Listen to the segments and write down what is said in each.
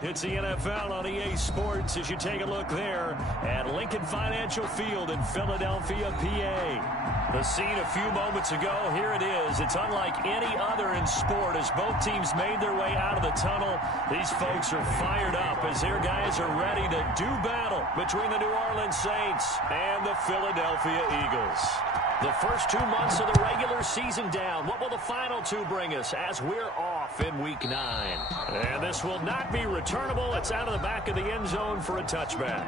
It's the NFL on EA Sports as you take a look there at Lincoln Financial Field in Philadelphia, PA. The scene a few moments ago, here it is. It's unlike any other in sport as both teams made their way out of the tunnel. These folks are fired up as their guys are ready to do battle between the New Orleans Saints and the Philadelphia Eagles. The first 2 months of the regular season down. What will the final two bring us as we're off in Week 9? And this will not be returnable. It's out of the back of the end zone for a touchback.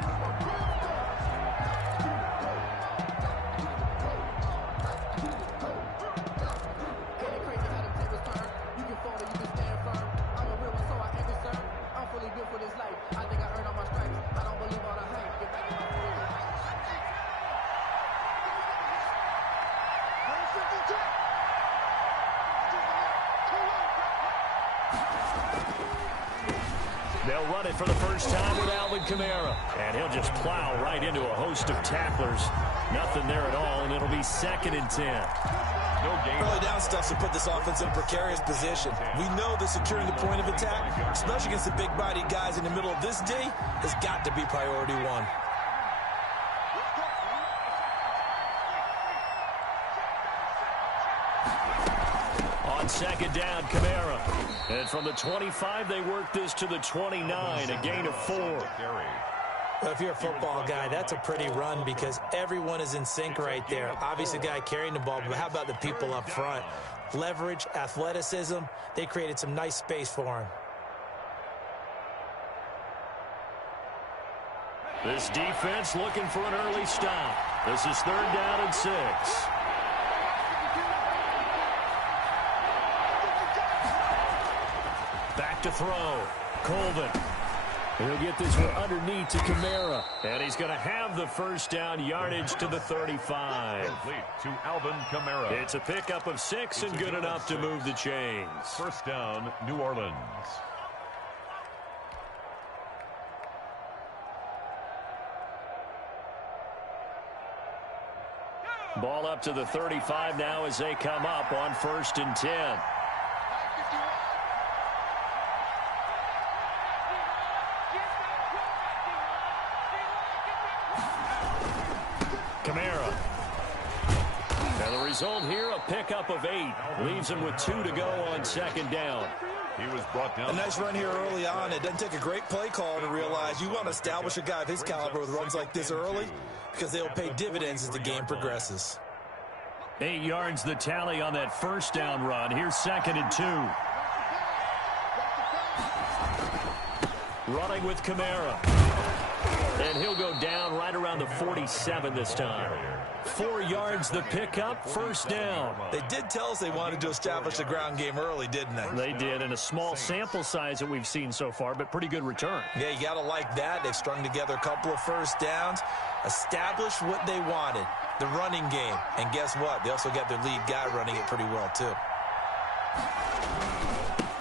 They'll run it for the first time with Alvin Kamara. And he'll just plow right into a host of tacklers. Nothing there at all, and it'll be 2nd and 10. Early down stuff to put this offense in a precarious position. We know that securing the point of attack, especially against the big-bodied guys in the middle of this D, has got to be priority one. On 2nd down, Kamara. And from the 25, they work this to the 29, a gain of 4. Well, if you're a football guy, that's a pretty run because everyone is in sync right there. Obviously, the guy carrying the ball, but how about the people up front? Leverage, athleticism, they created some nice space for him. This defense looking for an early stop. This is 3rd down and 6. Back to throw. Colvin. He'll get this one underneath to Kamara. And he's going to have the first down, yardage to the 35. Complete to Alvin Kamara. It's a pickup of 6 and good enough to move the chains. First down, New Orleans. Ball up to the 35 now as they come up on 1st and 10. Kamara. And the result here, a pickup of 8. Leaves him with 2 to go on 2nd down. He was brought down. A nice run here early on. It doesn't take a great play call to realize you want to establish a guy of his caliber with runs like this early because they'll pay dividends as the game progresses. 8 yards the tally on that first down run. Here's 2nd and 2. Running with Kamara. And he'll go down right around the 47 this time. 4 yards the pickup, first down. They did tell us they wanted to establish the ground game early, didn't they? They did, in a small sample size that we've seen so far, but pretty good return. Yeah, you got to like that. They've strung together a couple of first downs, established what they wanted, the running game. And guess what? They also got their lead guy running it pretty well, too.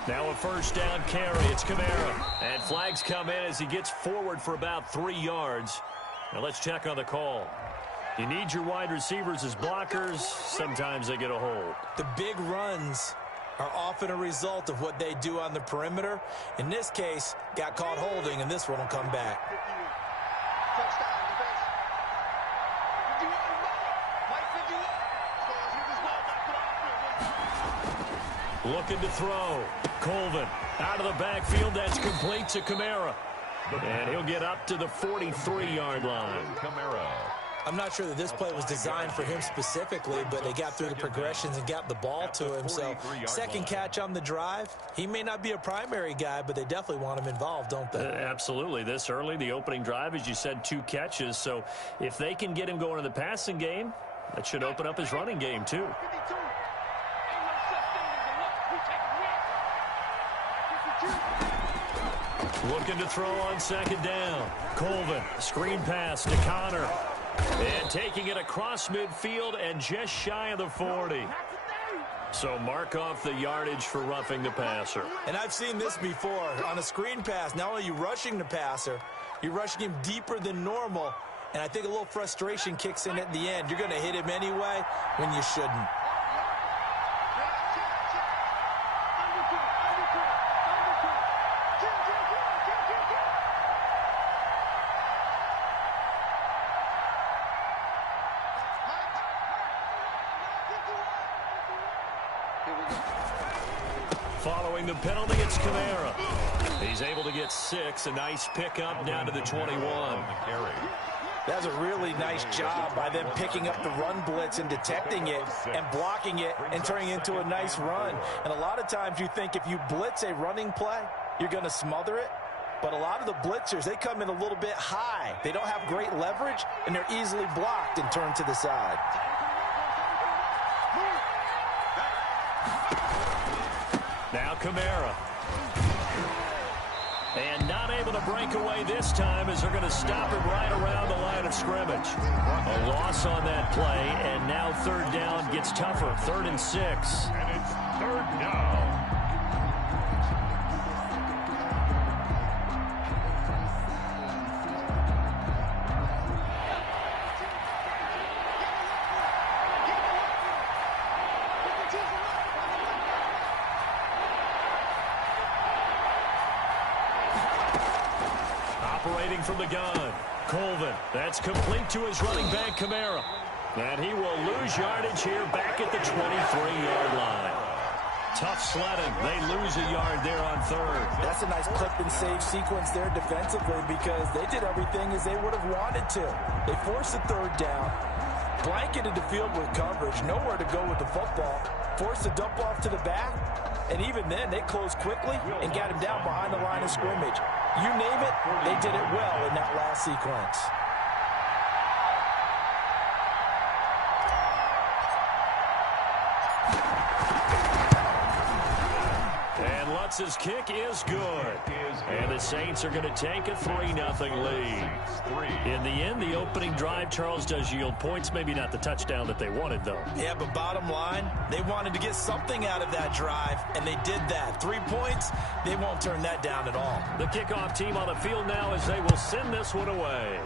Now a first down carry. It's Kamara. And flags come in as he gets forward for about 3 yards. Now let's check on the call. You need your wide receivers as blockers. Sometimes they get a hold. The big runs are often a result of what they do on the perimeter. In this case, got caught holding, and this one will come back. Looking to throw. Colvin out of the backfield. That's complete to Kamara. And he'll get up to the 43-yard line. Kamara. I'm not sure that this play was designed for him specifically, but they got through the progressions and got the ball to him. So, second catch on the drive. He may not be a primary guy, but they definitely want him involved, don't they? Absolutely. This early, the opening drive, as you said, 2 catches. So, if they can get him going in the passing game, that should open up his running game, too. Looking to throw on 2nd down. Colvin, screen pass to Connor. And taking it across midfield and just shy of the 40. So mark off the yardage for roughing the passer. And I've seen this before. On a screen pass, not only are you rushing the passer, you're rushing him deeper than normal. And I think a little frustration kicks in at the end. You're going to hit him anyway when you shouldn't. Following the penalty, it's Kamara. He's able to get 6. A nice pickup down to the 21. That's a really nice job by them picking up the run blitz and detecting it and blocking it and turning it into a nice run. And a lot of times you think if you blitz a running play, you're going to smother it. But a lot of the blitzers, they come in a little bit high. They don't have great leverage, and they're easily blocked and turned to the side. Now Kamara. And not able to break away this time as they're going to stop him right around the line of scrimmage. A loss on that play, and now third down gets tougher. 3rd and 6. And it's 3rd down. Operating from the gun, Colvin. That's complete to his running back, Kamara. And he will lose yardage here back at the 23-yard line. Tough sledding. They lose a yard there on 3rd. That's a nice clip and save sequence there defensively because they did everything as they would have wanted to. They forced the 3rd down, blanketed the field with coverage, nowhere to go with the football, forced the dump off to the back, and even then they closed quickly and got him down behind the line of scrimmage. You name it, they did it well in that last sequence. And Lutz's kick is good. And the Saints are going to take a 3-0 lead. In the end, the opening drive, Charles, does yield points. Maybe not the touchdown that they wanted, though. Yeah, but bottom line, they wanted to get something out of that drive, and they did that. 3 points, they won't turn that down at all. The kickoff team on the field now as they will send this one away.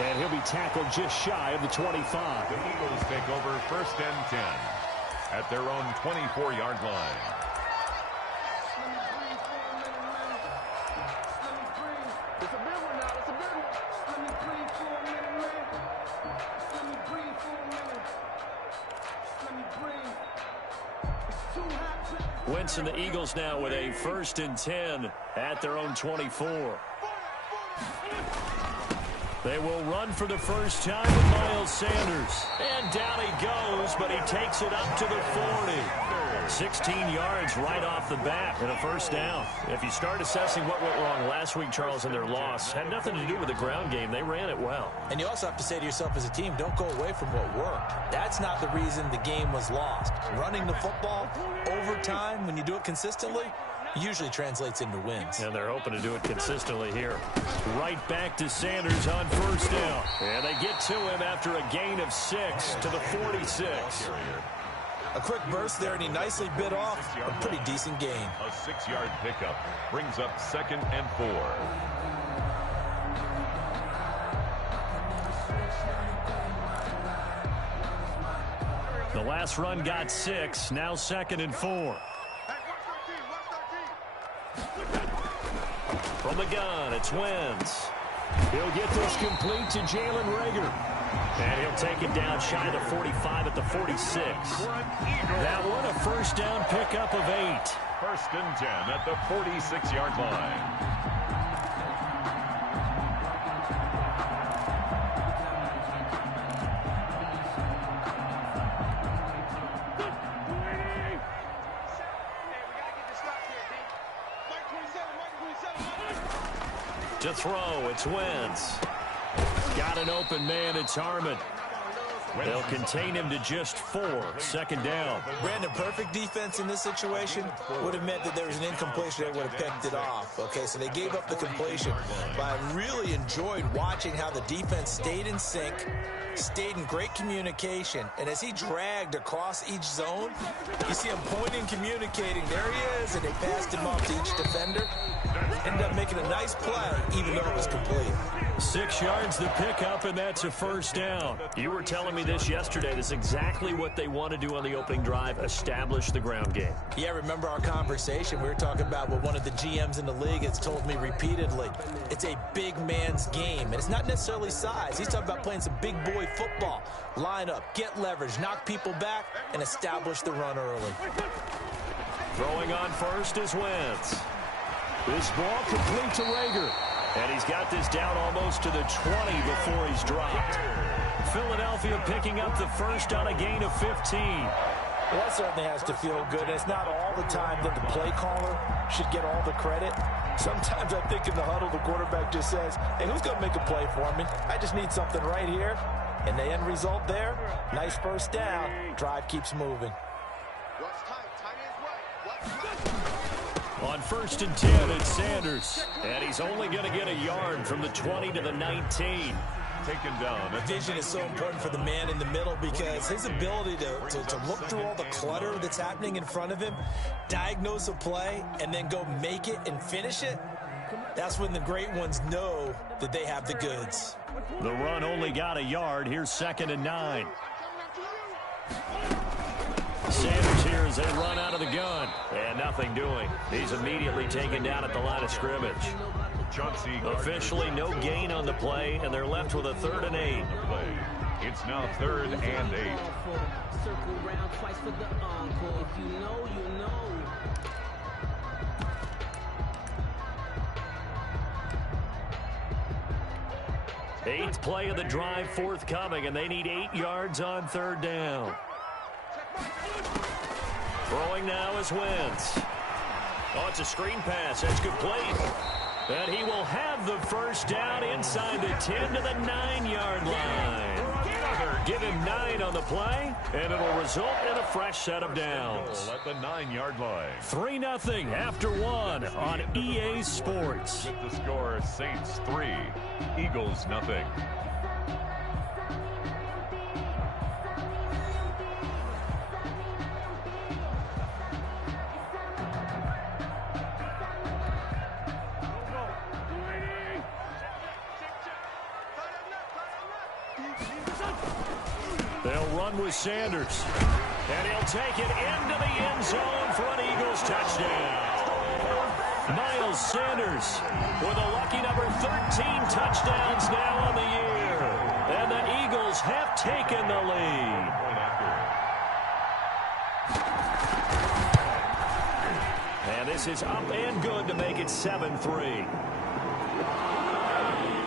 And he'll be tackled just shy of the 25. The Eagles take over 1st and 10 at their own 24-yard line. Wentz and the Eagles now with a 1st and 10 at their own 24. They will run for the first time with Miles Sanders. And down he goes, but he takes it up to the 40. 16 yards right off the bat and a 1st down. If you start assessing what went wrong last week, Charles, in their loss, had nothing to do with the ground game. They ran it well. And you also have to say to yourself as a team, don't go away from what worked. That's not the reason the game was lost. Running the football over time, when you do it consistently, usually translates into wins. And they're hoping to do it consistently here. Right back to Sanders on 1st down. And they get to him after a gain of 6 to the 46. A quick burst there, and he nicely bit off a pretty decent gain. A 6-yard pickup brings up 2nd and 4. The last run got 6, now 2nd and 4. From the gun, it's Wentz. He'll get this complete to Jalen Reagor. And he'll take it down shy of the 45 at the 46. That one a 1st down pickup of 8. 1st and 10 at the 46-yard line. To throw, it's Wentz. Got an open man, it's Harmon. They'll contain him to just 4. 2nd down. Brandon, perfect defense in this situation would have meant that there was an incompletion. They would have picked it off. Okay, so they gave up the completion. But I really enjoyed watching how the defense stayed in sync, stayed in great communication. And as he dragged across each zone, you see him pointing, communicating. There he is, and they passed him off to each defender. Ended up making a nice play, even though it was complete. 6 yards to pick up, and that's a 1st down. You were telling me me this yesterday. This is exactly what they want to do on the opening drive, establish the ground game. Yeah, remember our conversation? We were talking about what one of the GMs in the league has told me repeatedly. It's a big man's game, and it's not necessarily size. He's talking about playing some big boy football. Line up, get leverage, knock people back, and establish the run early. Throwing on first is Wentz. This ball complete to Rager. And he's got this down almost to the 20 before he's dropped. Philadelphia picking up the first on a gain of 15. Well, that certainly has to feel good. And it's not all the time that the play caller should get all the credit. Sometimes I think in the huddle, the quarterback just says, hey, who's going to make a play for me? I just need something right here. And the end result there, nice first down. Drive keeps moving. On 1st and 10, it's Sanders. And he's only going to get a yard from the 20 to the 19. Taken down. Vision is so important for the man in the middle because his ability to look through all the clutter that's happening in front of him, diagnose a play, and then go make it and finish it, that's when the great ones know that they have the goods. The run only got a yard. Here's 2nd and 9. Sanders here as they run out of the gun. And nothing doing. He's immediately taken down at the line of scrimmage. Officially no gain on the play, and they're left with a 3rd and 8. It's now 3rd and 8. Eighth play of the drive forthcoming, and they need 8 yards on 3rd down. Throwing now is Wentz. Oh, it's a screen pass. That's complete. And he will have the first down inside the 10 to the 9-yard line. Give him 9 on the play, and it'll result in a fresh set of downs. At the 9-yard line. 3-0 after 1 on EA Sports. With the score, Saints 3, Eagles 0. They'll run with Sanders. And he'll take it into the end zone for an Eagles touchdown. Miles Sanders with a lucky number 13 touchdowns now on the year. And the Eagles have taken the lead. And this is up and good to make it 7-3.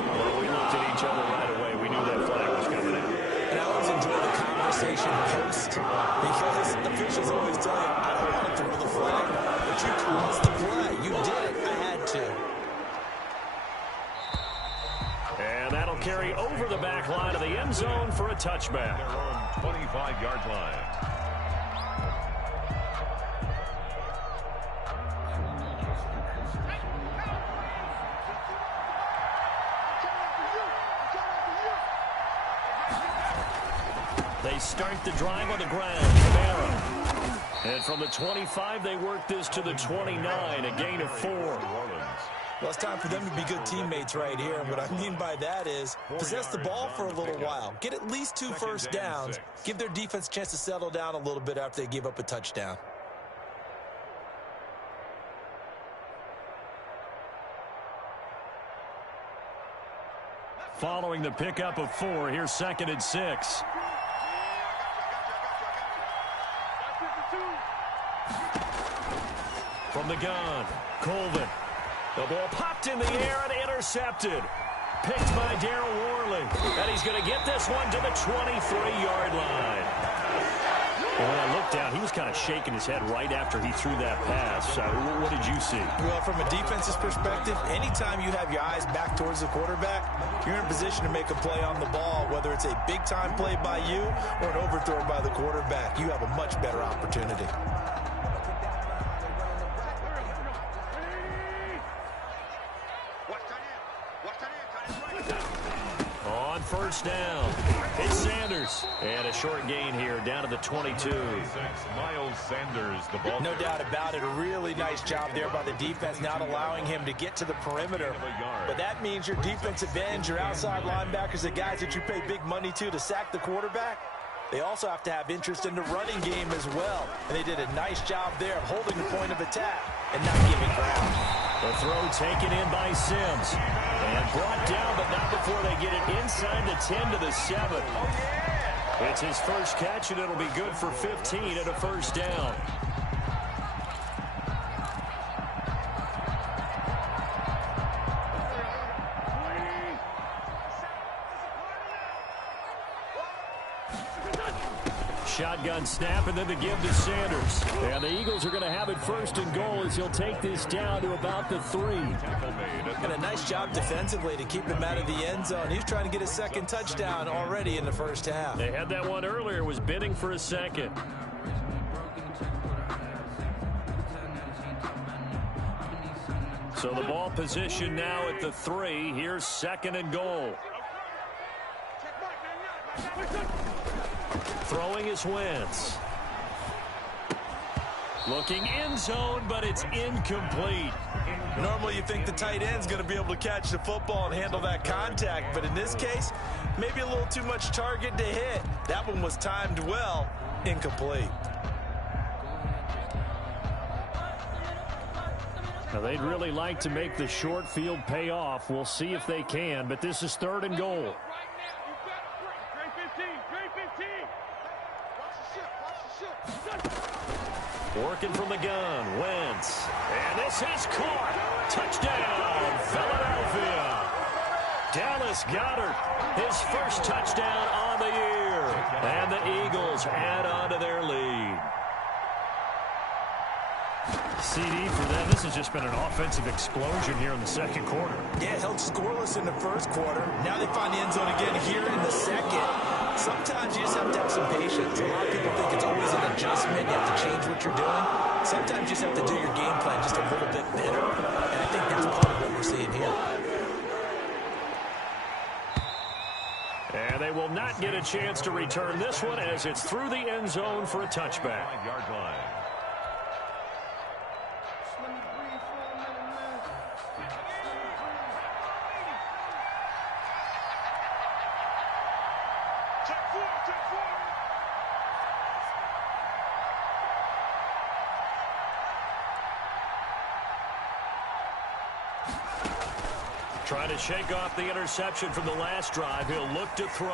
Well, we looked at each other right away. We knew that flag was coming out. And I always enjoy the conversation post because officials always tell you, I don't want to throw the flag, but you caused the play. You did it. I had to. And that'll carry over the back line of the end zone for a touchback. Their own 25-yard line. They start the drive on the ground. Kamara. And from the 25, they work this to the 29, a gain of 4. Well, it's time for them to be good teammates right here. And what I mean by that is possess the ball for a little while. Get at least 2 first downs. Give their defense a chance to settle down a little bit after they give up a touchdown. Following the pickup of 4, here's 2nd and 6. From the gun, Colvin. The ball popped in the air and intercepted. Picked by Darryl Worley. And he's going to get this one to the 23-yard line. And when I looked down, he was kind of shaking his head right after he threw that pass. What did you see? Well, from a defense's perspective, anytime you have your eyes back towards the quarterback, you're in a position to make a play on the ball, whether it's a big-time play by you or an overthrow by the quarterback. You have a much better opportunity. first down. It's Sanders. And a short gain here down to the 22. Miles Sanders, the ball. No doubt about it. A really nice job there by the defense, not allowing him to get to the perimeter. But that means your defensive ends, your outside linebackers, the guys that you pay big money to sack the quarterback, they also have to have interest in the running game as well. And they did a nice job there of holding the point of attack and not giving ground. The throw taken in by Sims. And brought down, but not before they get it inside the 10 to the 7. It's his first catch, and it'll be good for 15 and a first down. Shotgun snap, and then the give to Sanders. And the Eagles are going to have it first and goal as he'll take this down to about the 3. And a nice job defensively to keep him out of the end zone. He's trying to get his second touchdown already in the first half. They had that one earlier, was bidding for a second. So the ball position now at the 3. Here's second and goal. Throwing is Wentz. Looking end zone, but it's incomplete. Normally you think the tight end's going to be able to catch the football and handle that contact, but in this case, maybe a little too much target to hit. That one was timed well, incomplete. Now they'd really like to make the short field pay off. We'll see if they can, but this is third and goal. Working from the gun, Wentz. And this is caught. Touchdown, Philadelphia. Dallas Goedert, his first touchdown on the year. And the Eagles add on to their lead. CD for them. This has just been an offensive explosion here in the second quarter. Yeah, held scoreless in the first quarter. Now they find the end zone again here in the second. Sometimes you just have to have some patience. A lot of people think it's always an adjustment. You have to change what you're doing. Sometimes you just have to do your game plan just a little bit better. And I think that's part of what we're seeing here. And they will not get a chance to return this one as it's through the end zone for a touchback. 5-yard line. Trying to shake off the interception from the last drive. He'll look to throw.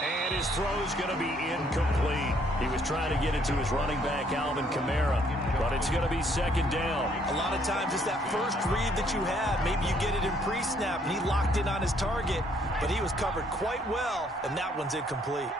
And his throw's going to be incomplete. He was trying to get it to his running back, Alvin Kamara. But it's going to be second down. A lot of times it's that first read that you have. Maybe you get it in pre-snap, and he locked in on his target. But he was covered quite well, and that one's incomplete.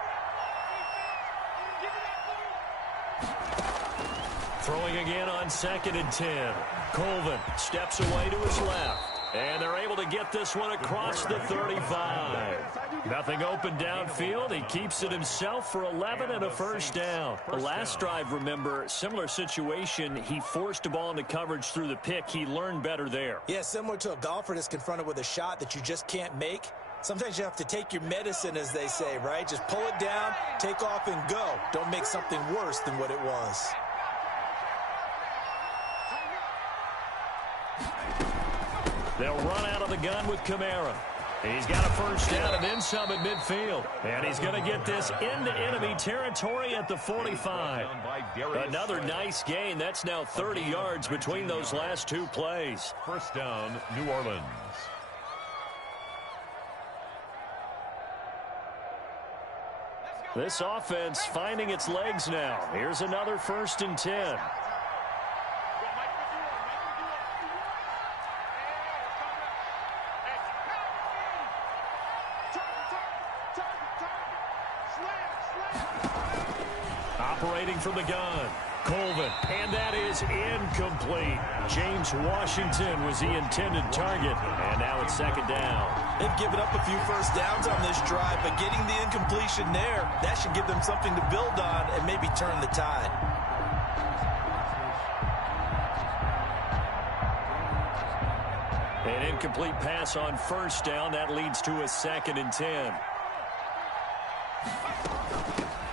Throwing again on second and 10. Colvin steps away to his left. And they're able to get this one across the 35. Nothing open downfield. He keeps it himself for 11 and a first down. The last drive, remember, similar situation. He forced a ball into coverage through the pick. He learned better there. Yeah, similar to a golfer that's confronted with a shot that you just can't make. Sometimes you have to take your medicine, as they say, right? Just pull it down, take off, and go. Don't make something worse than what it was. They'll run out of the gun with Kamara. He's got a first down and then some at midfield. And he's going to get this into enemy territory at the 45. Another nice gain. That's now 30 yards between those last two plays. First down, New Orleans. This offense finding its legs now. Here's another first and 10. Operating from the gun, Colvin, and that is incomplete. James Washington was the intended target, and now it's second down. They've given up a few first downs on this drive, but getting the incompletion there, that should give them something to build on and maybe turn the tide. An incomplete pass on first down. That leads to a 2nd and 10.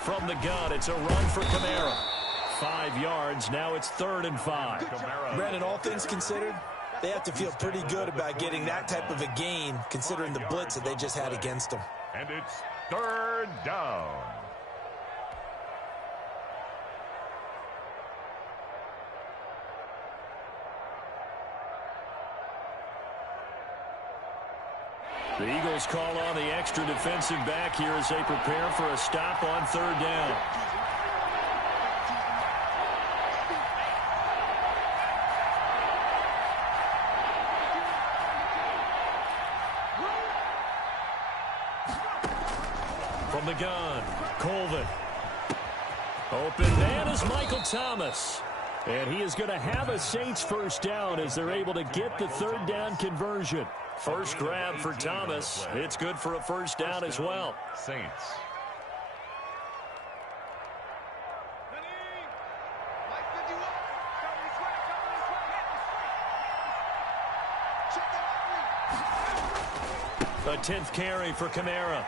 From the gun, it's a run for Kamara. 5 yards. Now it's 3rd and 5. Brandon, all things considered, they have to feel pretty good about getting that type of a gain, considering the blitz that they just had against them. And it's 3rd down. The Eagles call on the extra defensive back here as they prepare for a stop on 3rd down. From the gun, Colvin. Open man is Michael Thomas. And he is going to have a Saints first down as they're able to get the 3rd down conversion. First grab for Thomas. It's good for a first down as well. Saints. A 10th carry for Kamara.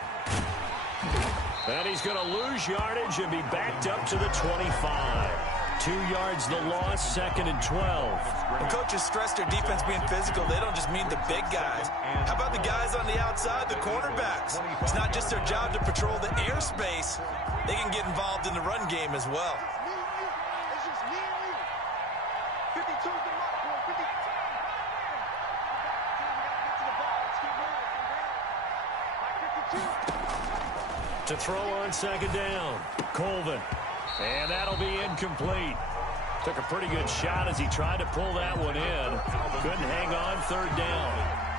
And he's going to lose yardage and be backed up to the 25. 2 yards the loss, 2nd and 12. When coaches stress their defense being physical, they don't just mean the big guys. How about the guys on the outside, the cornerbacks? It's not just their job to patrol the airspace. They can get involved in the run game as well. To throw on 2nd down, Colvin. And that'll be incomplete. Took a pretty good shot as he tried to pull that one in. Couldn't hang on 3rd down.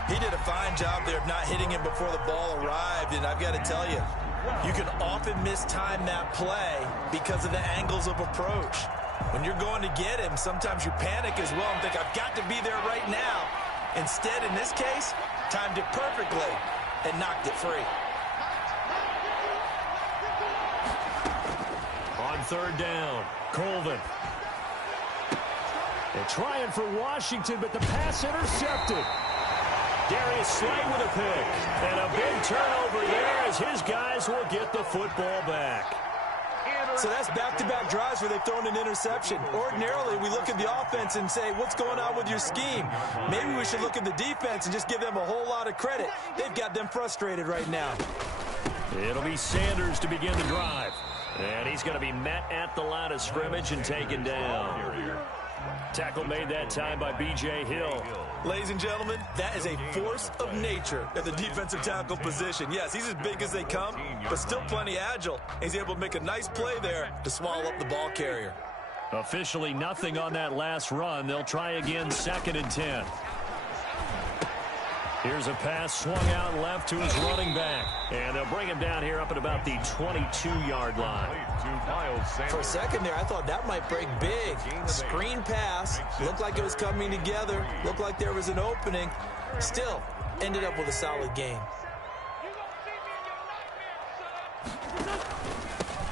He did a fine job there of not hitting him before the ball arrived, and I've got to tell you, you can often mistime that play because of the angles of approach. When you're going to get him, sometimes you panic as well and think, I've got to be there right now. Instead, in this case, timed it perfectly and knocked it free. On 3rd down, Colvin. They're trying for Washington, but the pass intercepted. Darius Slay with a pick. And a big turnover there as his guys will get the football back. So that's back-to-back drives where they've thrown an interception. Ordinarily, we look at the offense and say, what's going on with your scheme? Maybe we should look at the defense and just give them a whole lot of credit. They've got them frustrated right now. It'll be Sanders to begin the drive. And he's going to be met at the line of scrimmage and taken down. Tackle made that time by B.J. Hill. Ladies and gentlemen, that is a force of nature at the defensive tackle position. Yes, he's as big as they come, but still plenty agile. He's able to make a nice play there to swallow up the ball carrier. Officially nothing on that last run. They'll try again, 2nd and 10. Here's a pass swung out left to his running back. And they'll bring him down here up at about the 22-yard line. For a second there, I thought that might break big. Screen pass. Looked like it was coming together. Looked like there was an opening. Still, ended up with a solid gain.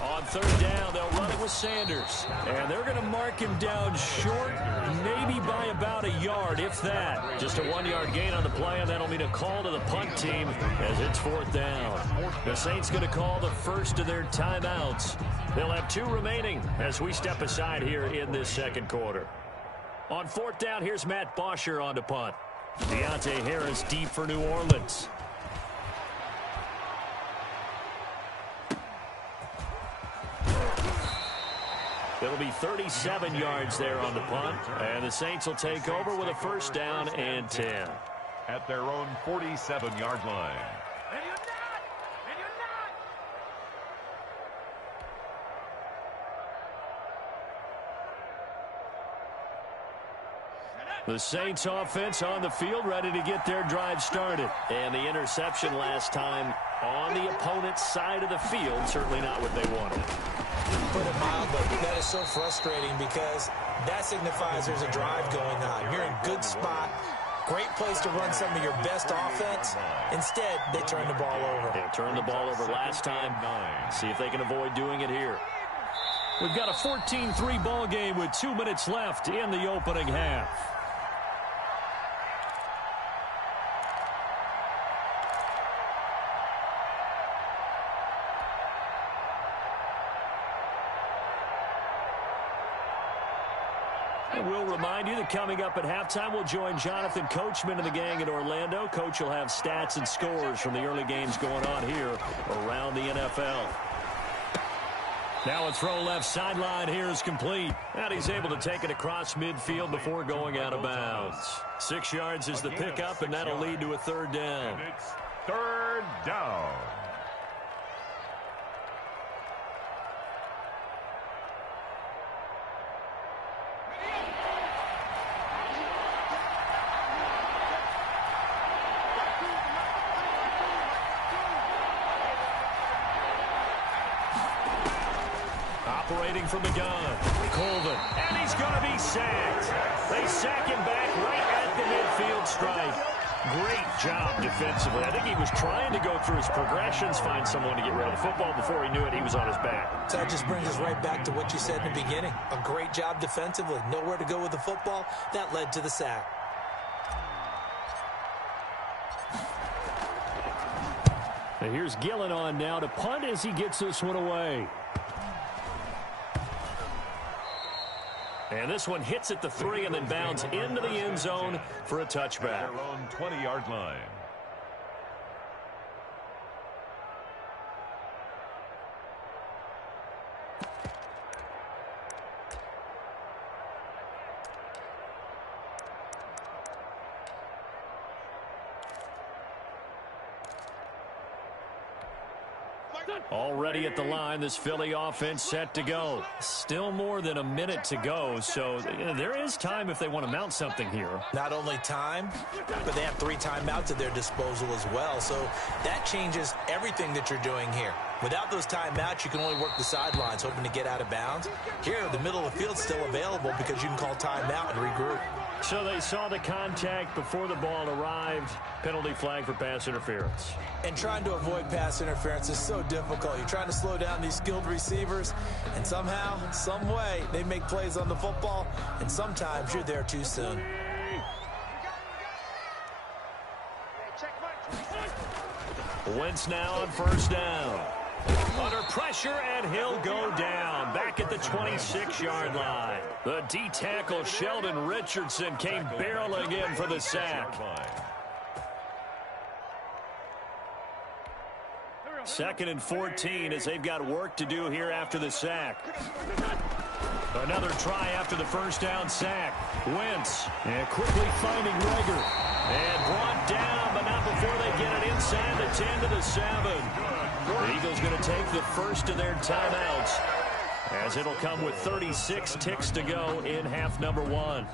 On 3rd down, they'll run it with Sanders. And they're going to mark him down short, maybe by about a yard, if that. Just a 1-yard gain on the play, and that'll mean a call to the punt team as it's 4th down. The Saints going to call the first of their timeouts. They'll have 2 remaining as we step aside here in this 2nd quarter. On 4th down, here's Matt Bosher on to punt. Deontay Harris deep for New Orleans. It'll be 37 yards there on the punt, and the Saints will take over with a first down and 10. At their own 47-yard line. The Saints offense on the field, ready to get their drive started. And the interception last time on the opponent's side of the field, certainly not what they wanted. Put it mildly, that is so frustrating because that signifies there's a drive going on. You're in a good spot, great place to run some of your best offense. Instead, they turn the ball over. They turned the ball over last time. See if they can avoid doing it here. We've got a 14-3 ball game with 2 minutes left in the opening half. remind you that coming up at halftime, we'll join Jonathan Coachman and the gang in Orlando. Coach will have stats and scores from the early games going on here around the NFL. Now a throw left sideline here is complete. And he's able to take it across midfield before going out of bounds. 6 yards is the pickup, and that'll lead to a third down. And it's third down. Operating from the gun, Colvin, and he's going to be sacked. They sack him back right at the midfield stripe. Great job defensively. I think he was trying to go through his progressions, find someone to get rid of the football. Before he knew it, he was on his back. So that just brings us right back to what you said in the beginning. A great job defensively. Nowhere to go with the football. That led to the sack. And here's Gillen on now to punt as he gets this one away. And this one hits at the 3 and then bounds into the end zone for a touchback. At their own 20-yard line. Already at the line, this Philly offense set to go. Still more than a minute to go, so there is time if they want to mount something here. Not only time, but they have 3 timeouts at their disposal as well, so that changes everything that you're doing here. Without those timeouts, you can only work the sidelines, hoping to get out of bounds. Here, the middle of the field's still available because you can call timeout and regroup. So they saw the contact before the ball arrived. Penalty flag for pass interference. And trying to avoid pass interference is so difficult. You're trying to slow down these skilled receivers, and somehow, some way, they make plays on the football, and sometimes you're there too soon. Wentz now on first down. Under pressure, and he'll go down. Back at the 26-yard line. The D-tackle, Sheldon Richardson, came barreling in for the sack. 2nd and 14 as they've got work to do here after the sack. Another try after the first down sack. Wentz, and quickly finding Rager. And brought down, but not before they get it inside the 10 to the 7. The Eagles going to take the first of their timeouts, as it'll come with 36 ticks to go in half number 1.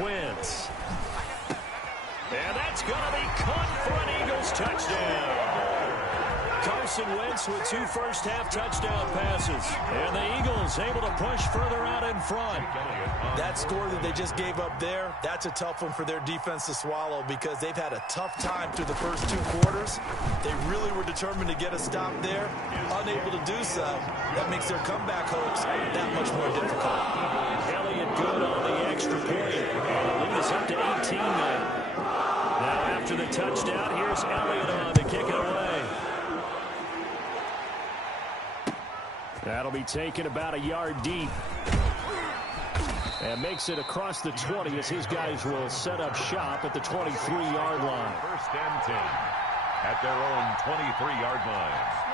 Wentz. And that's going to be caught for an Eagles touchdown. Carson Wentz with 2 first-half touchdown passes. And the Eagles able to push further out in front. That score that they just gave up there, that's a tough one for their defense to swallow because they've had a tough time through the first 2 quarters. They really were determined to get a stop there. Unable to do so, that makes their comeback hopes that much more difficult. Elliott good on the extra point. Lead us up to 18 now. Now after the touchdown, here's Elliott on to kick it away. That'll be taken about a yard deep. And makes it across the 20 as his guys will set up shop at the 23-yard line. 1st and 10 at their own 23-yard line.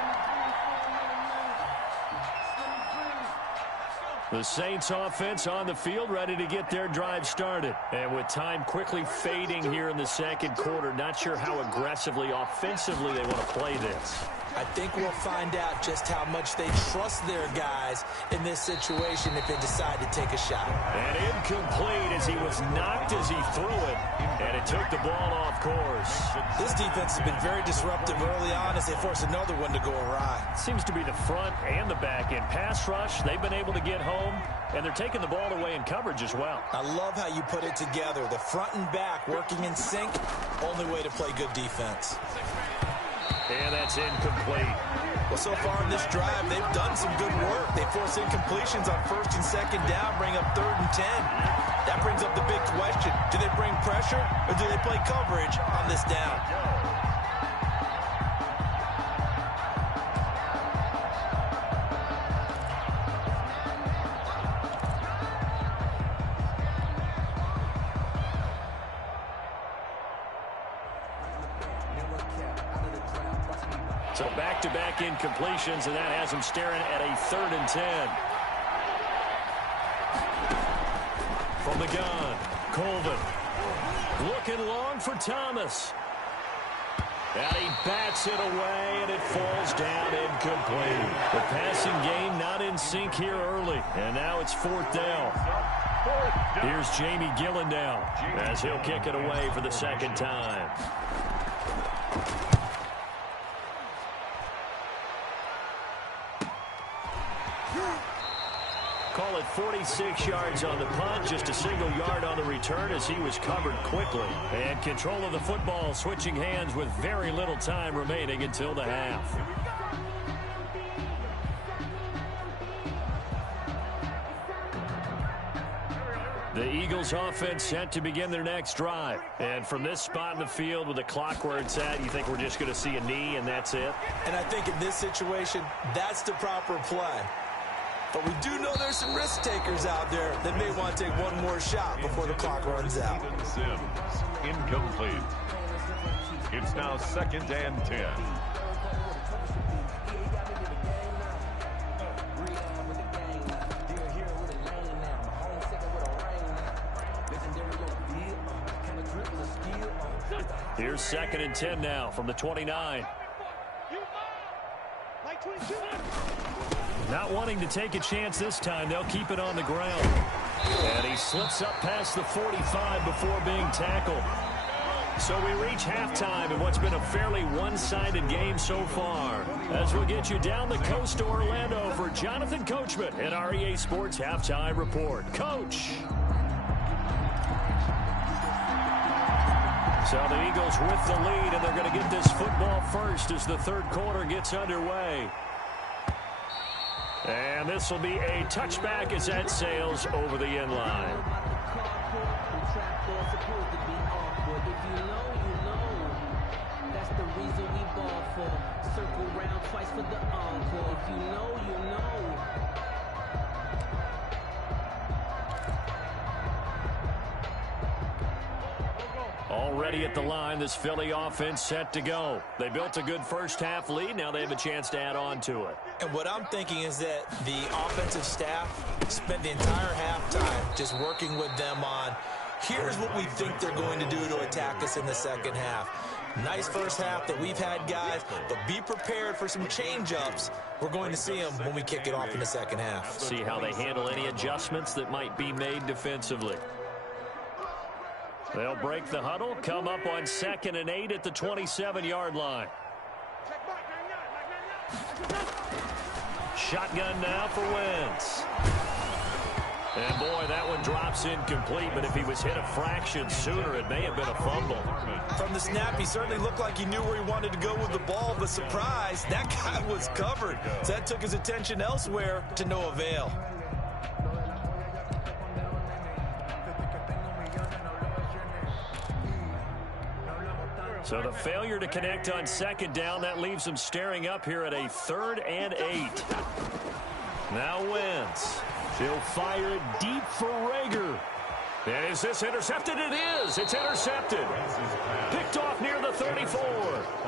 The Saints offense on the field ready to get their drive started. And with time quickly fading here in the second quarter, not sure how aggressively, offensively they want to play this. I think we'll find out just how much they trust their guys in this situation if they decide to take a shot. And incomplete as he was knocked as he threw it. And it took the ball off course. This defense has been very disruptive early on as they force another one to go awry. Seems to be the front and the back end. Pass rush, they've been able to get home home, and they're taking the ball away in coverage as well. I love how you put it together. The front and back working in sync, only way to play good defense. And that's incomplete. Well, so far in this drive, they've done some good work. They force incompletions on 1st and 2nd down, bring up 3rd and 10. That brings up the big question. Do they bring pressure, or do they play coverage on this down? So back-to-back incompletions, and that has them staring at a 3rd and 10. From the gun, Colvin. Looking long for Thomas. And he bats it away, and it falls down incomplete. The passing game not in sync here early, and now it's 4th down. Here's Jamie Gillen now, as he'll kick it away for the 2nd time. Call it 46 yards on the punt, just a single yard on the return as he was covered quickly. And control of the football switching hands with very little time remaining until the half. The Eagles offense set to begin their next drive. And from this spot in the field with the clock where it's at, you think we're just going to see a knee and that's it? And I think in this situation, that's the proper play. But we do know there's some risk takers out there that may want to take one more shot before the clock runs out. Sims, incomplete. It's now 2nd and 10. Here's 2nd and 10 now from the 29. Not wanting to take a chance this time, they'll keep it on the ground. And he slips up past the 45 before being tackled. So we reach halftime in what's been a fairly one-sided game so far. As we'll get you down the coast to Orlando for Jonathan Coachman at our EA Sports Halftime Report. Coach! So the Eagles with the lead, and they're going to get this football first as the 3rd quarter gets underway. And this will be a touchback as that sails over the end line. Already at the line, this Philly offense set to go. They built a good first-half lead. Now they have a chance to add on to it. And what I'm thinking is that the offensive staff spent the entire halftime just working with them on, here's what we think they're going to do to attack us in the 2nd half. Nice first half that we've had, guys, but be prepared for some change-ups. We're going to see them when we kick it off in the 2nd half. See how they handle any adjustments that might be made defensively. They'll break the huddle, come up on 2nd and 8 at the 27-yard line. Shotgun now for Wentz. And boy, that one drops incomplete, but if he was hit a fraction sooner, it may have been a fumble. From the snap, he certainly looked like he knew where he wanted to go with the ball, but surprise, that guy was covered. So that took his attention elsewhere to no avail. So the failure to connect on 2nd down, that leaves them staring up here at a 3rd and 8. Now Wentz. He'll fire it deep for Rager. And is this intercepted? It is. It's intercepted. Picked off near the 34.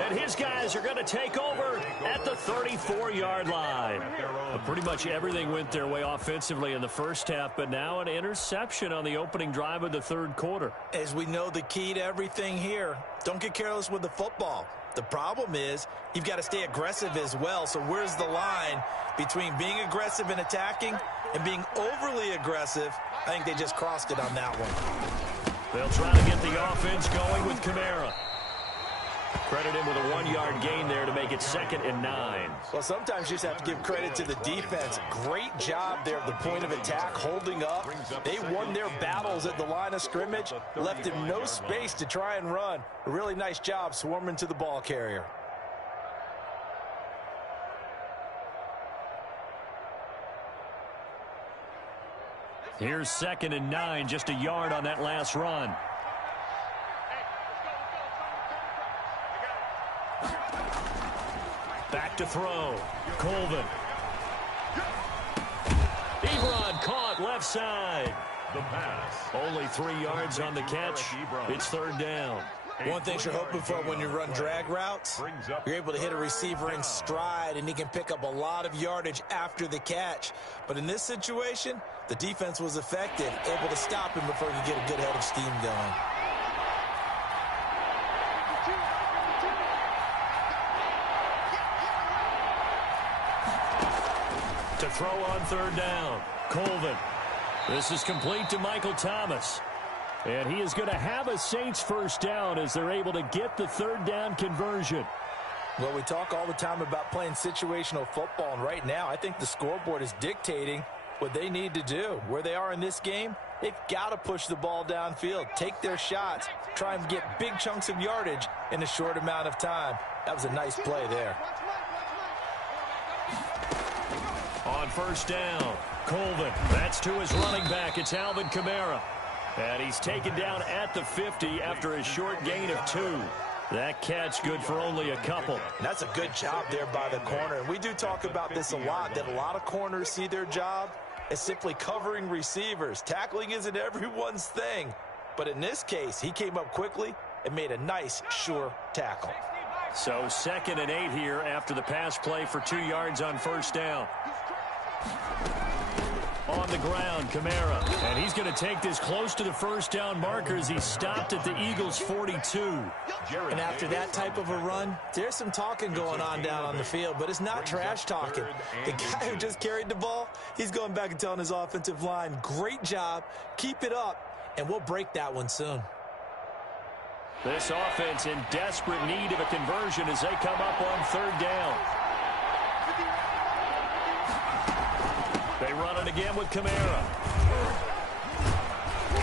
And his guys are going to take over at the 34-yard line. Pretty much everything went their way offensively in the first half, but now an interception on the opening drive of the 3rd quarter. As we know, the key to everything here, don't get careless with the football. The problem is you've got to stay aggressive as well. So where's the line between being aggressive and attacking and being overly aggressive? I think they just crossed it on that one. They'll try to get the offense going with Kamara. Credit him with a 1-yard gain there to make it 2nd and 9. Well, sometimes you just have to give credit to the defense. Great job there at the point of attack, holding up. They won their battles at the line of scrimmage, left him no space to try and run. A really nice job swarming to the ball carrier. Here's 2nd and 9, just a yard on that last run. Back to throw. Colvin. Ebron caught left side. The pass. Only 3 yards on the catch. It's 3rd down. One thing you're hoping for when you run drag routes, you're able to hit a receiver in stride, and he can pick up a lot of yardage after the catch. But in this situation, the defense was effective, able to stop him before he could get a good head of steam going. To throw on 3rd down. Colvin. This is complete to Michael Thomas. And he is going to have a Saints 1st down as they're able to get the 3rd down conversion. Well, we talk all the time about playing situational football, and right now I think the scoreboard is dictating what they need to do. Where they are in this game, they've got to push the ball downfield, take their shots, try and get big chunks of yardage in a short amount of time. That was a nice play there. On 1st down, Colvin. That's to his running back. It's Alvin Kamara. And he's taken down at the 50 after a short gain of 2. That catch good for only a couple. And that's a good job there by the corner. And we do talk about this a lot, that a lot of corners see their job as simply covering receivers. Tackling isn't everyone's thing. But in this case, he came up quickly and made a nice, sure tackle. So 2nd and 8 here after the pass play for 2 yards on 1st down. On the ground, Kamara. And he's going to take this close to the 1st down marker as he's stopped at the Eagles' 42. And after that type of a run, there's some talking going on down on the field, but it's not trash talking. The guy who just carried the ball, he's going back and telling his offensive line, great job, keep it up, and we'll break that one soon. This offense in desperate need of a conversion as they come up on 3rd down. They run it again with Kamara.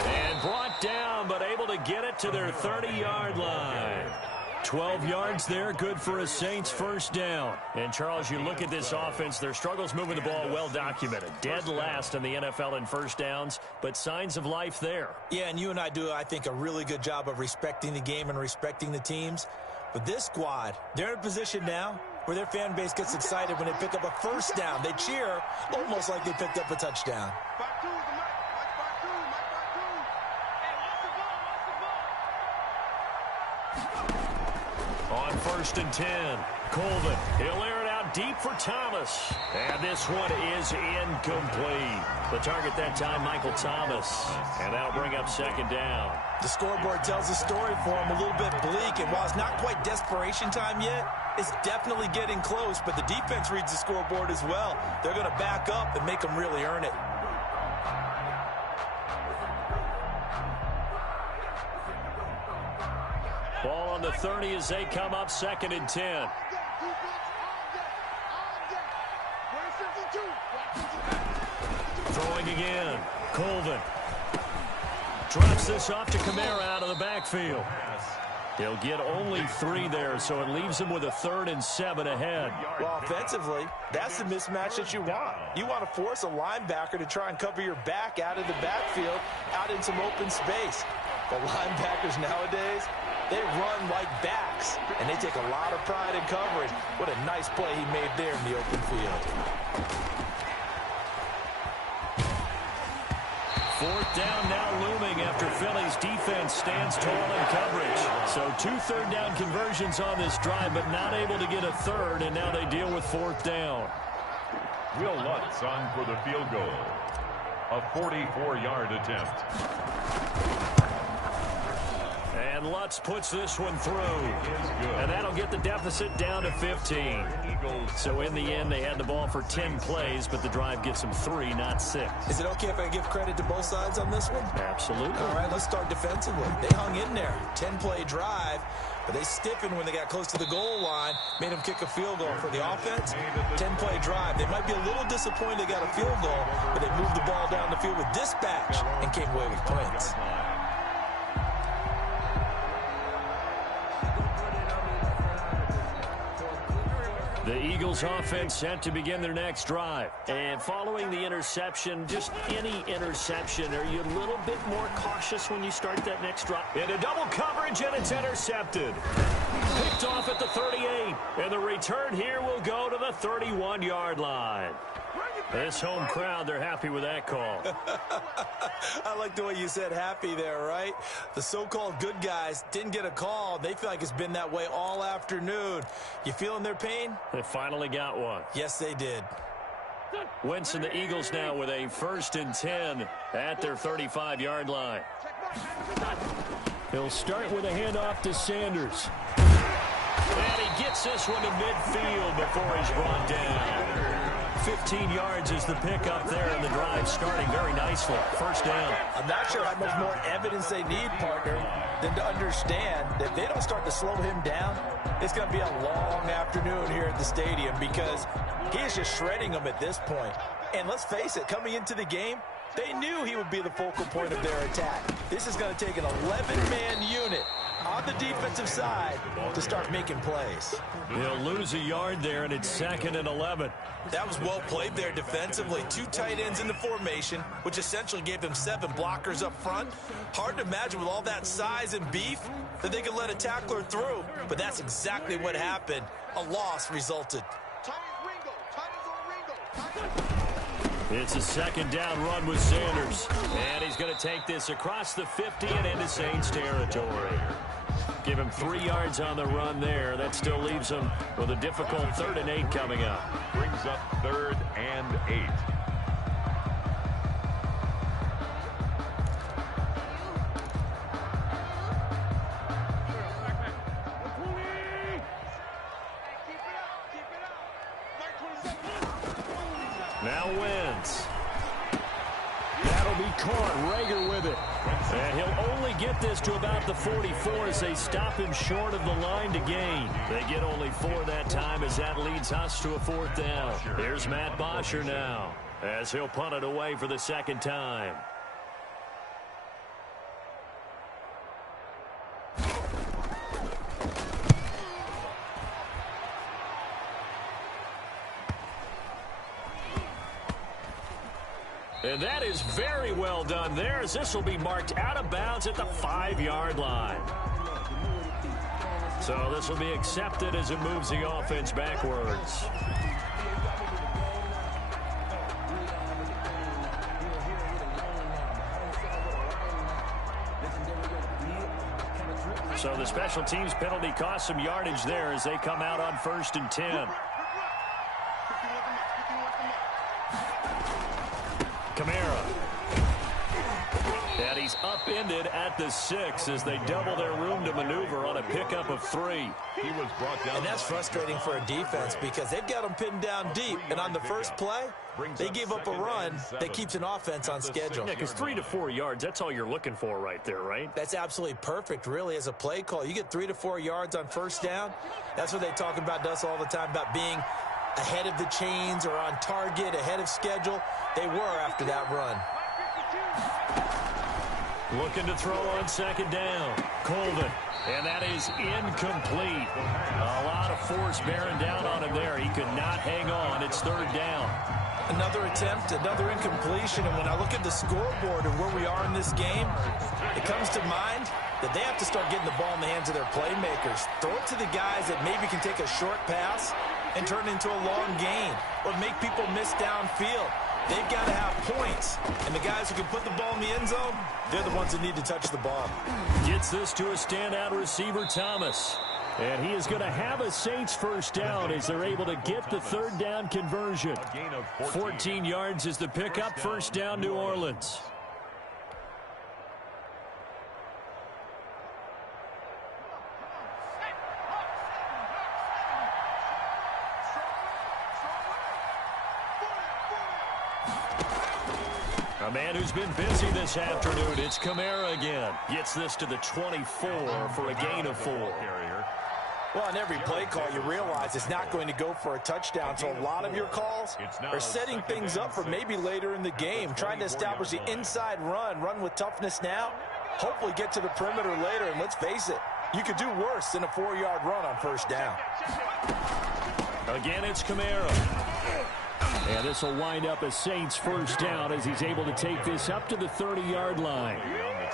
And brought down, but able to get it to their 30-yard line. 12 yards there, good for a Saints 1st down. And, Charles, you look at this offense, their struggles moving the ball well documented. Dead last in the NFL in 1st downs, but signs of life there. Yeah, and you and I do, I think, a really good job of respecting the game and respecting the teams. But this squad, they're in a position now where their fan base gets excited when they pick up a 1st down. They cheer almost like they picked up a touchdown. On 1st and 10, Colvin. He'll air it out deep for Thomas. And this one is incomplete. The target that time, Michael Thomas. And that'll bring up 2nd down. The scoreboard tells a story for him, a little bit bleak. And while it's not quite desperation time yet, it's definitely getting close. But the defense reads the scoreboard as well. They're going to back up and make them really earn it. Ball on the 30 as they come up 2nd and 10. Throwing again. Colvin. Drops this off to Kamara out of the backfield. He'll get only 3 there, so it leaves him with a 3rd and 7 ahead. Well, offensively, that's the mismatch that you want. You want to force a linebacker to try and cover your back out of the backfield, out in some open space. The linebackers nowadays, they run like backs, and they take a lot of pride in coverage. What a nice play he made there in the open field. 4th down now looming after Philly's defense stands tall in coverage. So 2 3rd down conversions on this drive, but not able to get a 3rd, and now they deal with 4th down. Will Lutz on for the field goal. A 44-yard attempt. And Lutz puts this one through. And that'll get the deficit down to 15. So in the end, they had the ball for 10 plays, but the drive gets them 3, not 6. Is it okay if I give credit to both sides on this one? Absolutely. All right, let's start defensively. They hung in there. 10-play drive. but they stiffened when they got close to the goal line, made them kick a field goal. For the offense, 10-play drive. They might be a little disappointed they got a field goal, but they moved the ball down the field with dispatch and came away with points. The Eagles offense set to begin their next drive. And following the interception, just any interception, are you a little bit more cautious when you start that next drive? Into double coverage, and it's intercepted. Picked off at the 38. And the return here will go to the 31-yard line. This home crowd, they're happy with that call. I like the way you said happy there, right? The so-called good guys didn't get a call. They feel like it's been that way all afternoon. You feeling their pain? They finally got one. Yes, they did. Wentz and the Eagles now with a 1st and 10 at their 35-yard line. He'll start with a handoff to Sanders. And he gets this one to midfield before he's brought down. 15 yards is the pickup there, and the drive starting very nicely. 1st down. I'm not sure how much more evidence they need, partner, than to understand that if they don't start to slow him down, it's going to be a long afternoon here at the stadium because he is just shredding them at this point. And let's face it, coming into the game, they knew he would be the focal point of their attack. This is going to take an 11-man unit on the defensive side to start making plays. He'll lose a yard there, and it's 2nd and 11. That was well played there defensively. 2 tight ends in the formation, which essentially gave them 7 blockers up front. Hard to imagine with all that size and beef that they could let a tackler through, but that's exactly what happened. A loss resulted. It's a 2nd down run with Sanders. And he's going to take this across the 50 and into Saints territory. Give him 3 yards on the run there. That still leaves him with a difficult 3rd and 8 coming up. Brings up 3rd and 8. Now Wentz. That'll be caught. Rager with it. And he'll only get this to about the 44 as they stop him short of the line to gain. They get only 4 that time as that leads us to a 4th down. Here's Matt Bosher now as he'll punt it away for the 2nd time. And that is very well done there, as this will be marked out of bounds at the 5-yard line. So this will be accepted as it moves the offense backwards. So the special teams penalty cost some yardage there as they come out on 1st and 10. Kamara. And he's upended at the 6 as they double their room to maneuver on a pickup of 3. He was brought down. And that's frustrating for a defense because they've got them pinned down deep. And on the first play, they gave up a run that keeps an offense on schedule. Yeah, because 3 to 4 yards, that's all you're looking for right there, right? That's absolutely perfect, really, as a play call. You get 3 to 4 yards on 1st down. That's what they talk about to us all the time, about being ahead of the chains or on target, ahead of schedule. They were after that run. Looking to throw on 2nd down. Colvin. And that is incomplete. A lot of force bearing down on him there. He could not hang on. It's 3rd down. Another attempt, another incompletion. And when I look at the scoreboard and where we are in this game, it comes to mind that they have to start getting the ball in the hands of their playmakers. Throw it to the guys that maybe can take a short pass and turn it into a long gain or make people miss downfield. They've got to have points. And the guys who can put the ball in the end zone, they're the ones that need to touch the ball. Gets this to a standout receiver, Thomas. And he is going to have a Saints 1st down as they're able to get the 3rd down conversion. 14 yards is the pickup. 1st down, New Orleans. A man who's been busy this afternoon, it's Kamara again. Gets this to the 24 for a gain of 4. Well, on every play call, you realize it's not going to go for a touchdown, so a lot of your calls are setting things up for maybe later in the game, trying to establish the inside run with toughness now, hopefully get to the perimeter later, and let's face it, you could do worse than a 4-yard run on first down. Again, it's Kamara. And this will wind up a Saints first down as he's able to take this up to the 30-yard line.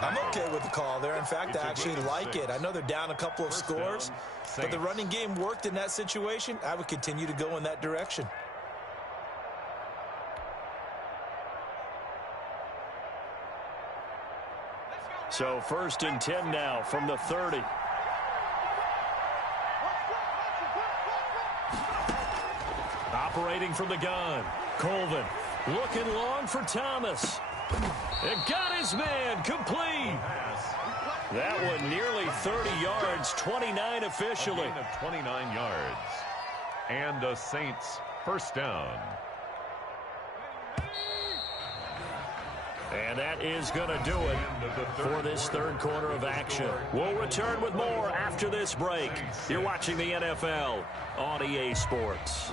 I'm okay with the call there. In fact, I actually like it. I know they're down a couple of scores, but the running game worked in that situation. I would continue to go in that direction. So 1st and 10 now from the 30. Operating from the gun, Colvin looking long for Thomas. It got his man complete. That one nearly 30 yards, 29 officially. A gain of 29 yards. And the Saints first down. And that is going to do it for this third quarter of action. We'll return with more after this break. You're watching the NFL on EA Sports.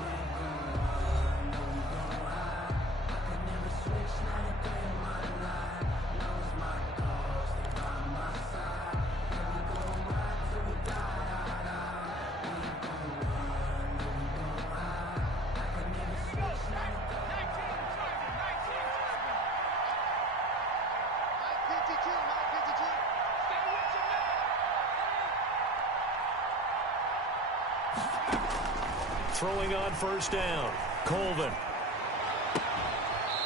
Throwing on first down, Colvin.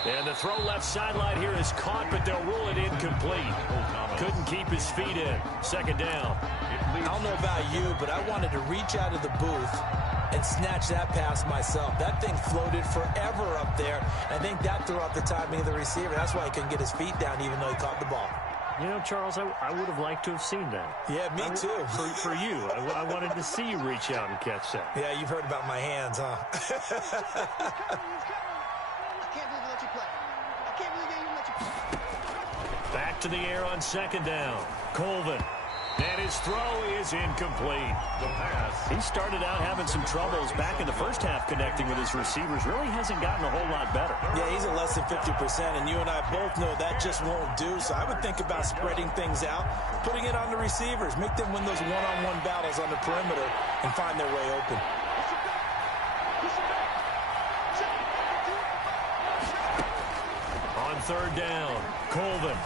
And the throw left sideline here is caught, but they'll rule it incomplete. Couldn't keep his feet in. Second down. I don't know about you, but I wanted to reach out of the booth and snatch that pass myself. That thing floated forever up there. I think that threw off the timing of the receiver. That's why he couldn't get his feet down even though he caught the ball. You know, Charles, I would have liked to have seen that. Yeah, me too. For you. I wanted to see you reach out and catch that. Yeah, you've heard about my hands, huh? I can't believe they let you play. I can't believe they even let you play. Back to the air on second down. Colvin. And his throw is incomplete. The pass. He started out having some troubles back in the first half connecting with his receivers. Really hasn't gotten a whole lot better. Yeah, he's at less than 50%, and you and I both know that just won't do. So I would think about spreading things out, putting it on the receivers, make them win those one-on-one battles on the perimeter and find their way open. On third down, Colvin.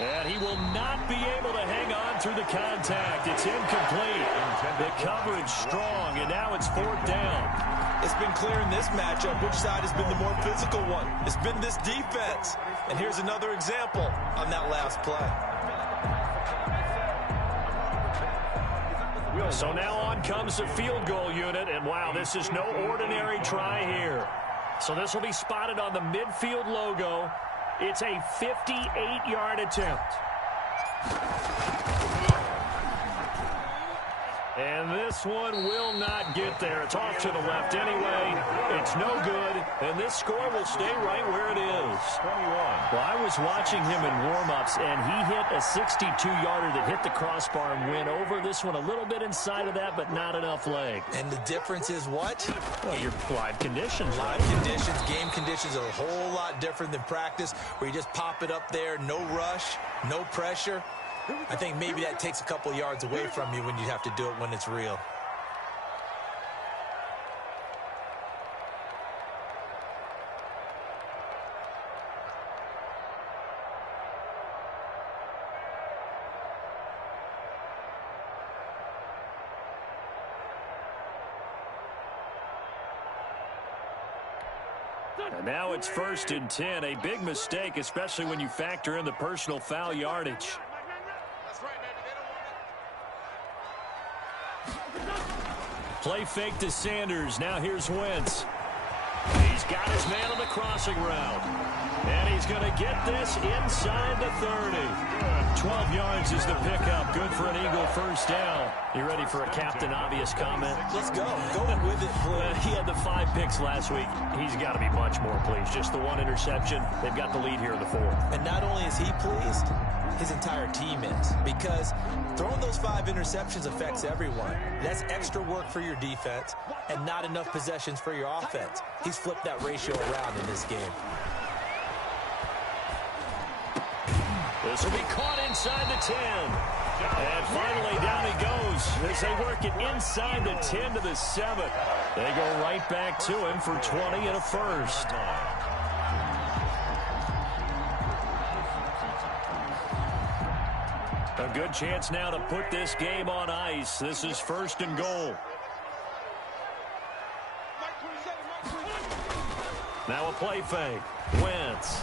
And he will not be able to hang on through the contact. It's incomplete. The coverage strong, and now it's fourth down. It's been clear in this matchup which side has been the more physical one. It's been this defense. And here's another example on that last play. So now on comes the field goal unit, and wow, this is no ordinary try here. So this will be spotted on the midfield logo. It's a 58-yard attempt. And this one will not get there. It's off to the left anyway. It's no good, and this score will stay right where it is. 21. Well, I was watching him in warm-ups, and he hit a 62-yarder that hit the crossbar and went over. This one a little bit inside of that, but not enough leg. And the difference is what? Well, your live conditions, Live right? conditions, game conditions are a whole lot different than practice, where you just pop it up there, no rush, no pressure. I think maybe that takes a couple yards away from you when you have to do it when it's real. And now it's 1st and 10. A big mistake, especially when you factor in the personal foul yardage. Play fake to Sanders. Now here's Wentz. He's got his man on the crossing route. And he's going to get this inside the 30. 12 yards is the pickup. Good for an Eagle first down. You ready for a Captain Obvious comment? Let's go. Go with it, please. He had the 5 picks last week. He's got to be much more pleased. Just the 1 interception. They've got the lead here in the 4th. And not only is he pleased, his entire team is. Because throwing those 5 interceptions affects everyone. That's extra work for your defense and not enough possessions for your offense. He's flipped that ratio around in this game. This will be caught inside the 10. And finally down he goes as they work it inside the 10 to the 7. They go right back to him for 20 and a first. A good chance now to put this game on ice. This is 1st and goal. Now a play fake. Wentz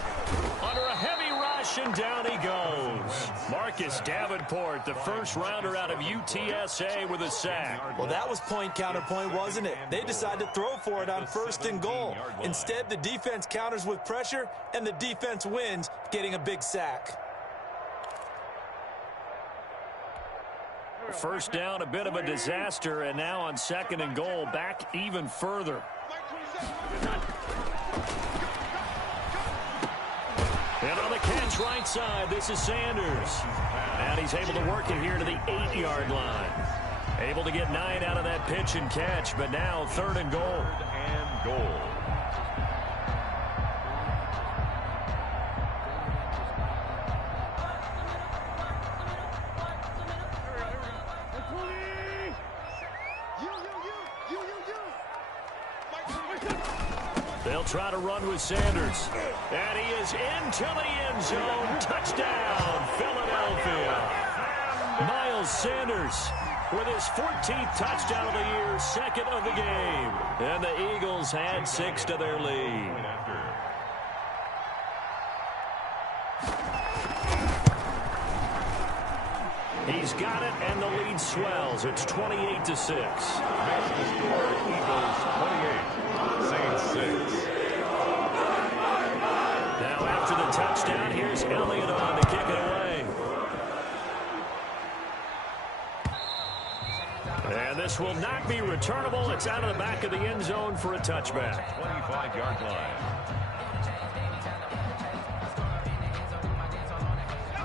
under a heavy rush, and down he goes. Marcus Davenport, the first rounder out of UTSA, with a sack. Well, that was point counterpoint, wasn't it? They decided to throw for it on 1st and goal. Instead, the defense counters with pressure, and the defense wins, getting a big sack. First down, a bit of a disaster, and now on 2nd and goal, back even further. And on the catch right side, this is Sanders. And he's able to work it here to the 8-yard line. Able to get 9 out of that pitch and catch, but now 3rd and goal. 3rd and goal. They'll try to run with Sanders. And he is into the end zone. Touchdown, Philadelphia. Miles Sanders with his 14th touchdown of the year, 2nd of the game. And the Eagles had 6 to their lead. He's got it, and the lead swells. It's 28-6. Next score, Eagles 28, Saints 6. Now after the touchdown, here's Elliott on to kick it away. And this will not be returnable. It's out of the back of the end zone for a touchback. 25-yard line.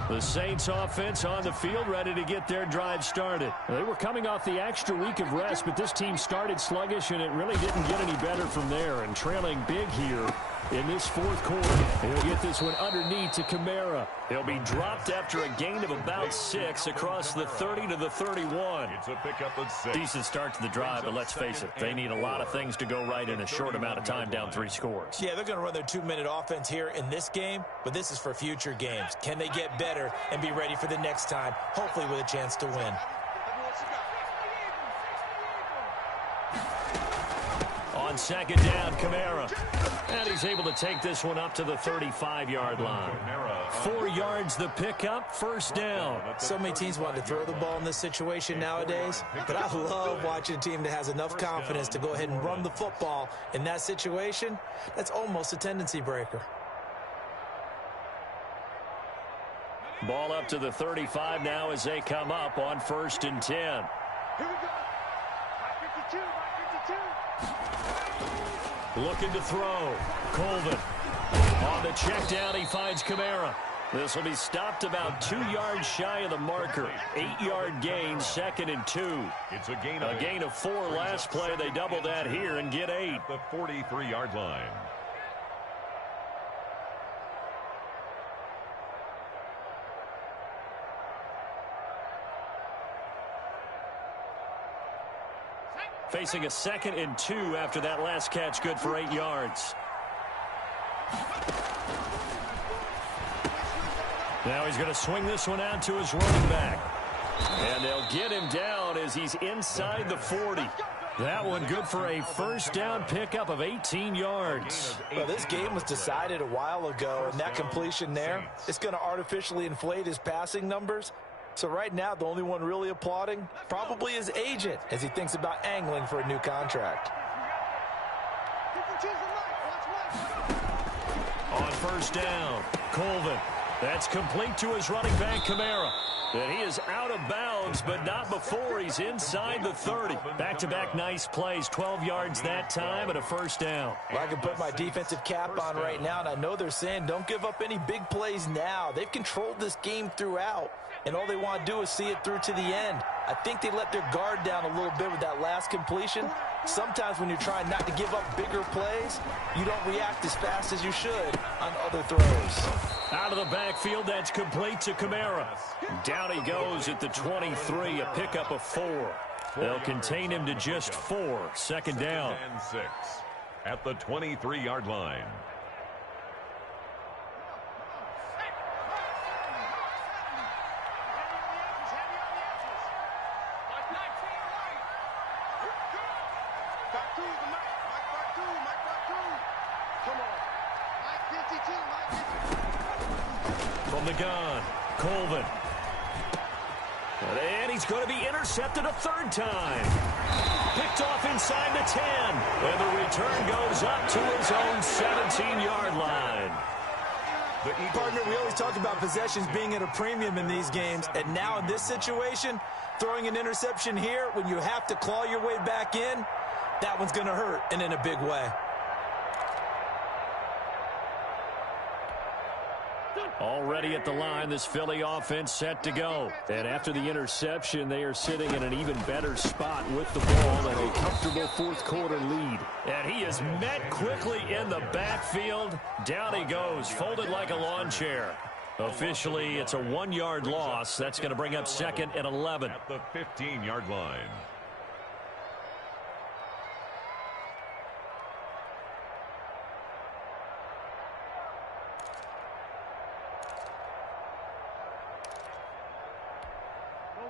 The Saints offense on the field, ready to get their drive started. They were coming off the extra week of rest, but this team started sluggish, and it really didn't get any better from there. And trailing big here in this 4th quarter. He'll get this one underneath to Kamara. He'll be dropped after a gain of about 6 across the 30 to the 31. It's a pickup of 6. Decent start to the drive, but let's face it, they need a lot of things to go right in a short amount of time, down 3 scores. Yeah, they're going to run their 2-minute offense here in this game, but this is for future games. Can they get better and be ready for the next time, hopefully with a chance to win? On 2nd down, Kamara. And he's able to take this one up to the 35-yard line. 4 yards the pickup, 1st down. So many teams want to throw the ball in this situation nowadays, but I love watching a team that has enough confidence to go ahead and run the football in that situation. That's almost a tendency breaker. Ball up to the 35 now as they come up on 1st and 10. Here we go. 552, 552. Looking to throw. Colvin. On the check down, he finds Kamara. This will be stopped about 2 yards shy of the marker. 8-yard gain, 2nd and 2. It's a gain of 4 last play. They double that here and get 8. The 43-yard line. Facing a 2nd and 2 after that last catch, good for 8 yards. Now he's going to swing this one out to his running back. And they'll get him down as he's inside the 40. That one good for a 1st down pickup of 18 yards. Well, this game was decided a while ago, and that completion there is going to artificially inflate his passing numbers. So right now, the only one really applauding probably his agent as he thinks about angling for a new contract. On first down, Colvin. That's complete to his running back, Kamara. And he is out of bounds, but not before he's inside the 30. Back-to-back nice plays, 12 yards that time and a first down. Well, I can put my defensive cap on right now, and I know they're saying don't give up any big plays now. They've controlled this game throughout, and all they want to do is see it through to the end. I think they let their guard down a little bit with that last completion. Sometimes when you're trying not to give up bigger plays, you don't react as fast as you should on other throws. Out of the backfield, that's complete to Kamara. Down he goes at the 23, a pickup of 4. They'll contain him to just 4. Second down. And 6 at the 23-yard line. From the gun, Colvin. And he's going to be intercepted a third time. Picked off inside the 10. And the return goes up to his own 17-yard line. Partner, we always talk about possessions being at a premium in these games. And now in this situation, throwing an interception here when you have to claw your way back in, that one's going to hurt, and in a big way. Already at the line, this Philly offense set to go. And after the interception, they are sitting in an even better spot with the ball and a comfortable fourth-quarter lead. And he is met quickly in the backfield. Down he goes, folded like a lawn chair. Officially, it's a 1-yard loss. That's going to bring up 2nd and 11. At the 15-yard line.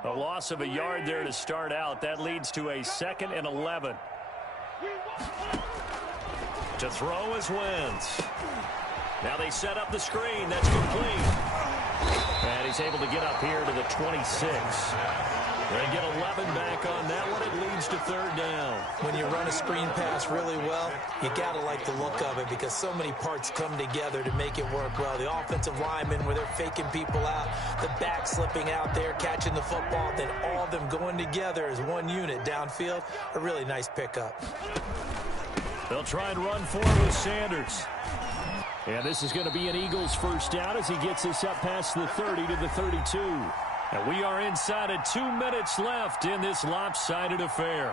A loss of a yard there to start out. That leads to a 2nd and 11. To throw is Wentz. Now they set up the screen. That's complete. And he's able to get up here to the 26. They get 11 back on that one. It leads to 3rd down. When you run a screen pass really well, you got to like the look of it because so many parts come together to make it work well. The offensive linemen where they're faking people out, the back slipping out there, catching the football, then all of them going together as one unit downfield. A really nice pickup. They'll try and run for it with Sanders. And this is going to be an Eagles first down as he gets this up past the 30 to the 32. And we are inside of 2 minutes left in this lopsided affair.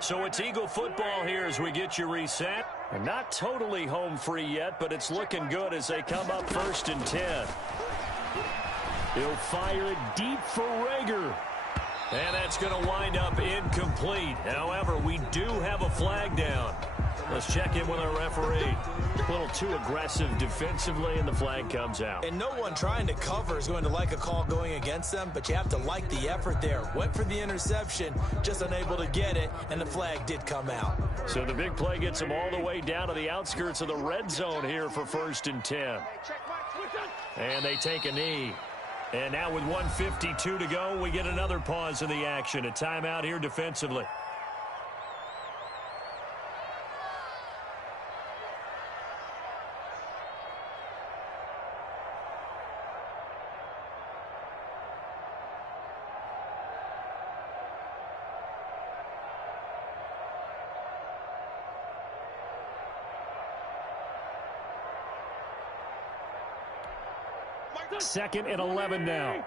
So it's Eagle football here as we get you reset. And not totally home free yet, but it's looking good as they come up 1st and 10. He'll fire it deep for Rager. And that's going to wind up incomplete. However, we do have a flag down. Let's check in with our referee. A little too aggressive defensively, and the flag comes out. And no one trying to cover is going to like a call going against them, but you have to like the effort there. Went for the interception, just unable to get it, and the flag did come out. So the big play gets them all the way down to the outskirts of the red zone here for 1st and 10. And they take a knee. And now with 1:52 to go, we get another pause in the action. A timeout here defensively. Second and 11 now.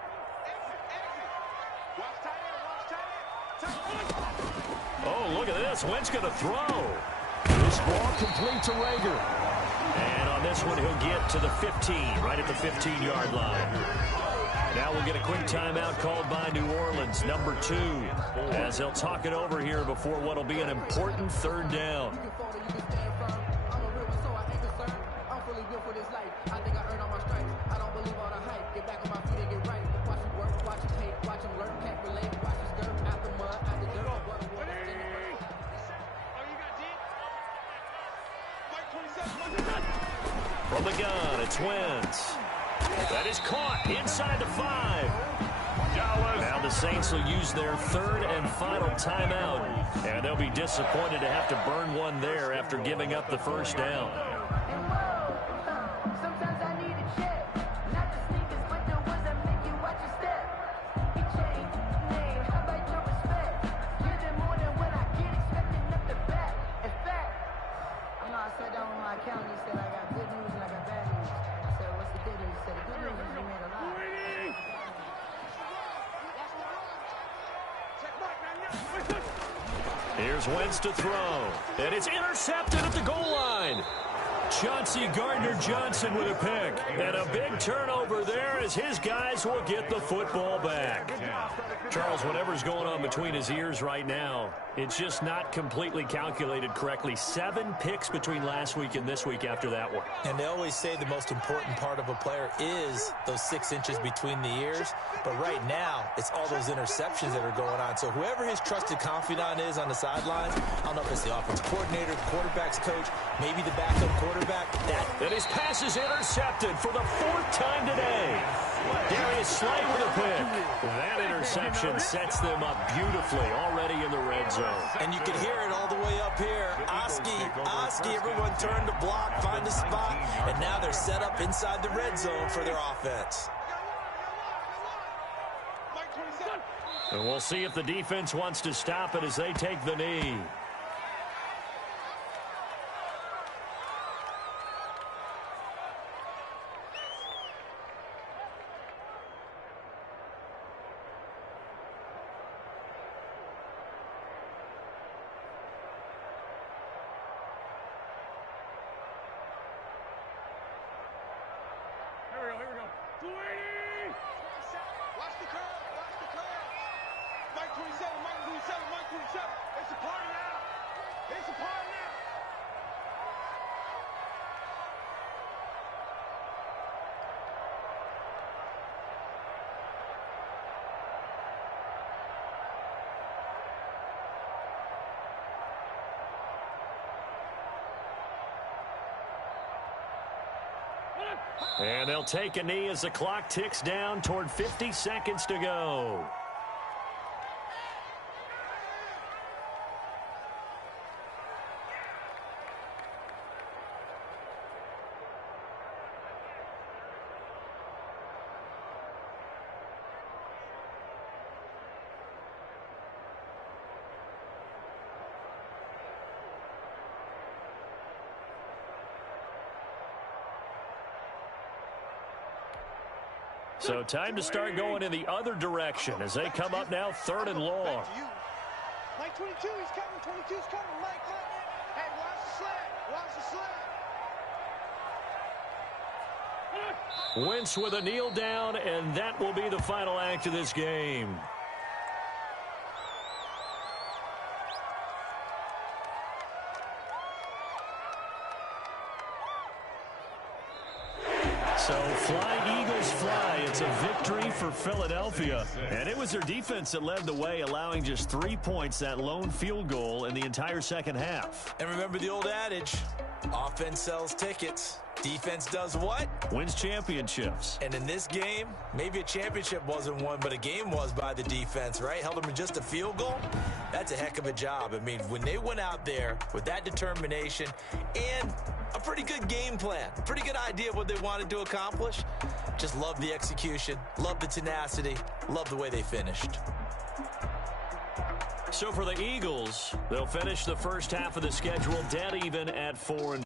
Oh, look at this. Wentz going to throw. This ball complete to Rager. And on this one, he'll get to the 15, right at the 15-yard line. Now we'll get a quick timeout called by New Orleans, number 2, as they'll talk it over here before what will be an important 3rd down. From From the gun, it's Wentz. That is caught inside the 5. Now the Saints will use their third and final timeout, and they'll be disappointed to have to burn one there after giving up the first down. Here's Wentz to throw, and it's intercepted at the goal line. Chauncey Gardner-Johnson with a pick, and a big turnover there as his guys will get the football back. Charles, whatever's going on between his ears right now, it's just not completely calculated correctly. 7 picks between last week and this week after that one. And they always say the most important part of a player is those 6 inches between the ears. But right now, it's all those interceptions that are going on. So whoever his trusted confidant is on the sidelines, I don't know if it's the offensive coordinator, the quarterback's coach, maybe the backup quarterback. And his pass is intercepted for the 4th time today. Darius Slay with a pick. That interception sets them up beautifully already in the red zone. And you can hear it all the way up here. Oski, everyone turned to block, find a spot, and now they're set up inside the red zone for their offense. And we'll see if the defense wants to stop it as they take the knee. And they'll take a knee as the clock ticks down toward 50 seconds to go. So time to start going in the other direction as they come up now 3rd and long. Mike 22, he's coming. 22's coming. Mike, hey, watch the sled. Watch the sled. Wentz with a kneel down, and that will be the final act of this game. So fly, Eagles, fly. It's a victory for Philadelphia. And it was their defense that led the way, allowing just 3 points, that lone field goal in the entire second half. And remember the old adage, offense sells tickets. Defense does what? Wins championships. And in this game, maybe a championship wasn't won, but a game was by the defense, right? Held them in just a field goal. That's a heck of a job. I mean, when they went out there with that determination and a pretty good game plan, pretty good idea of what they wanted to accomplish, just love the execution, love the tenacity, love the way they finished. So for the Eagles, they'll finish the first half of the schedule dead even at 4-4.